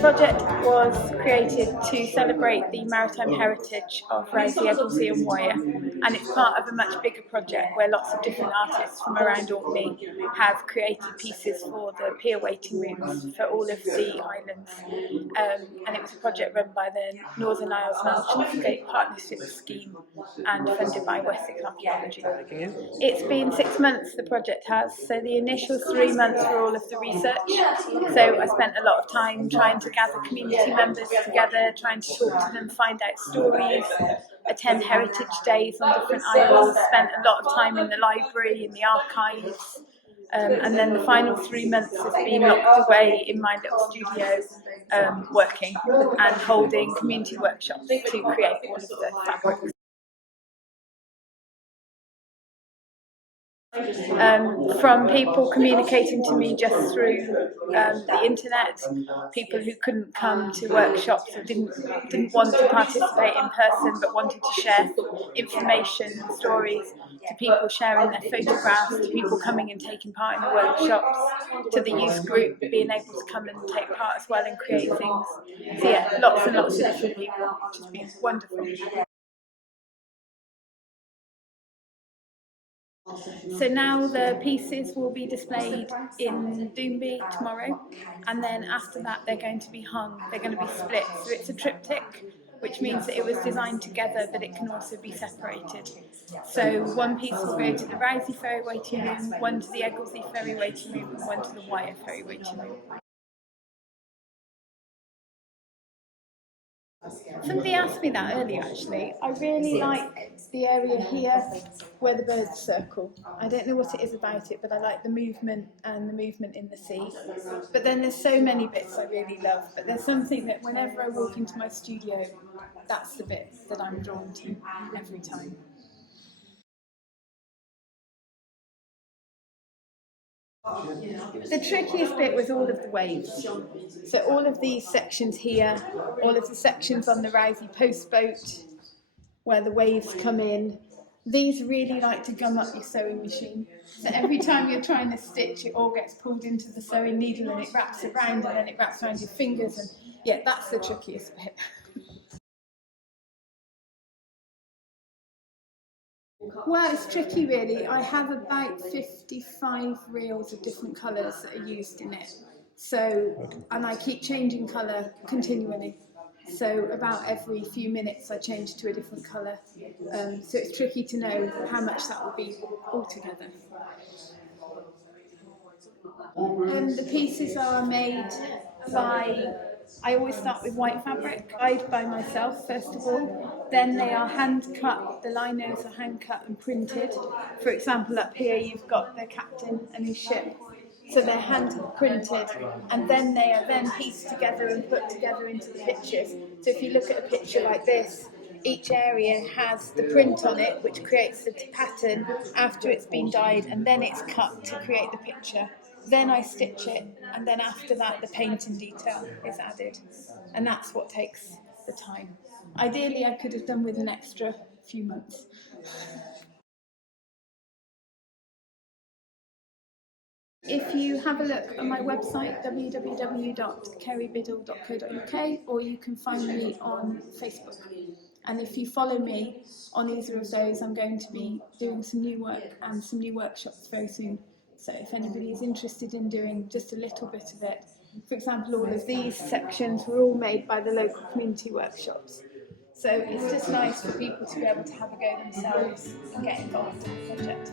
project was created to celebrate the maritime heritage of Rousay, Egilsay Wyre, and it's part of a much bigger project where lots of different artists from around Orkney have created pieces for the pier waiting rooms for all of the islands. And it was a project run by the Northern Isles Landscape Partnership Scheme and funded by Wessex Archaeology. It's been 6 months, the project has, so the initial 3 months were all of the research. So I spent a lot of time trying to gather community members together, trying to talk to them, find out stories, attend heritage days on different islands, spent a lot of time in the library, in the archives, and then the final 3 months has been locked away in my little studio, working and holding community workshops to create all of the fabrics. From people communicating to me just through the internet, people who couldn't come to workshops or didn't want to participate in person but wanted to share information and stories, to people sharing their photographs, to people coming and taking part in the workshops, to the youth group being able to come and take part as well and create things. So yeah, lots and lots of different people, which has been wonderful. So now the pieces will be displayed in Doomby tomorrow, and then after that they're going to be hung, they're going to be split. So it's a triptych, which means that it was designed together but it can also be separated. So one piece will go to the Rousay ferry waiting room, one to the Egilsay ferry waiting room and one to the Wyre ferry waiting room. Somebody asked me that earlier actually. I really like the area here where the birds circle. I don't know what it is about it, but I like the movement and the movement in the sea. But then there's so many bits I really love, but there's something that whenever I walk into my studio, that's the bit that I'm drawn to every time. The trickiest bit was all of the waves. So all of these sections here, all of the sections on the Rousay post boat, where the waves come in, these really like to gum up your sewing machine. So every time you're trying to stitch, it all gets pulled into the sewing needle and it wraps around and then it wraps around your fingers, and yeah, that's the trickiest bit. Well, it's tricky really. I have about 55 reels of different colours that are used in it. So, and I keep changing colour continually. So about every few minutes I change to a different colour. So it's tricky to know how much that will be altogether. The pieces are made by, I always start with white fabric, dyed by myself first of all, then they are hand cut, the linos are hand cut and printed. For example, up here you've got the captain and his ship, so they're hand printed and then they are then pieced together and put together into the pictures. So if you look at a picture like this, each area has the print on it which creates the pattern after it's been dyed, and then it's cut to create the picture. Then I stitch it, and then after that the paint and detail is added, and that's what takes the time. Ideally I could have done with an extra few months. If you have a look on my website www.ceribiddle.co.uk, or you can find me on Facebook. And if you follow me on either of those, I'm going to be doing some new work and some new workshops very soon. So if anybody is interested in doing just a little bit of it, for example, all of these sections were all made by the local community workshops. So it's just nice for people to be able to have a go themselves and get involved in the project.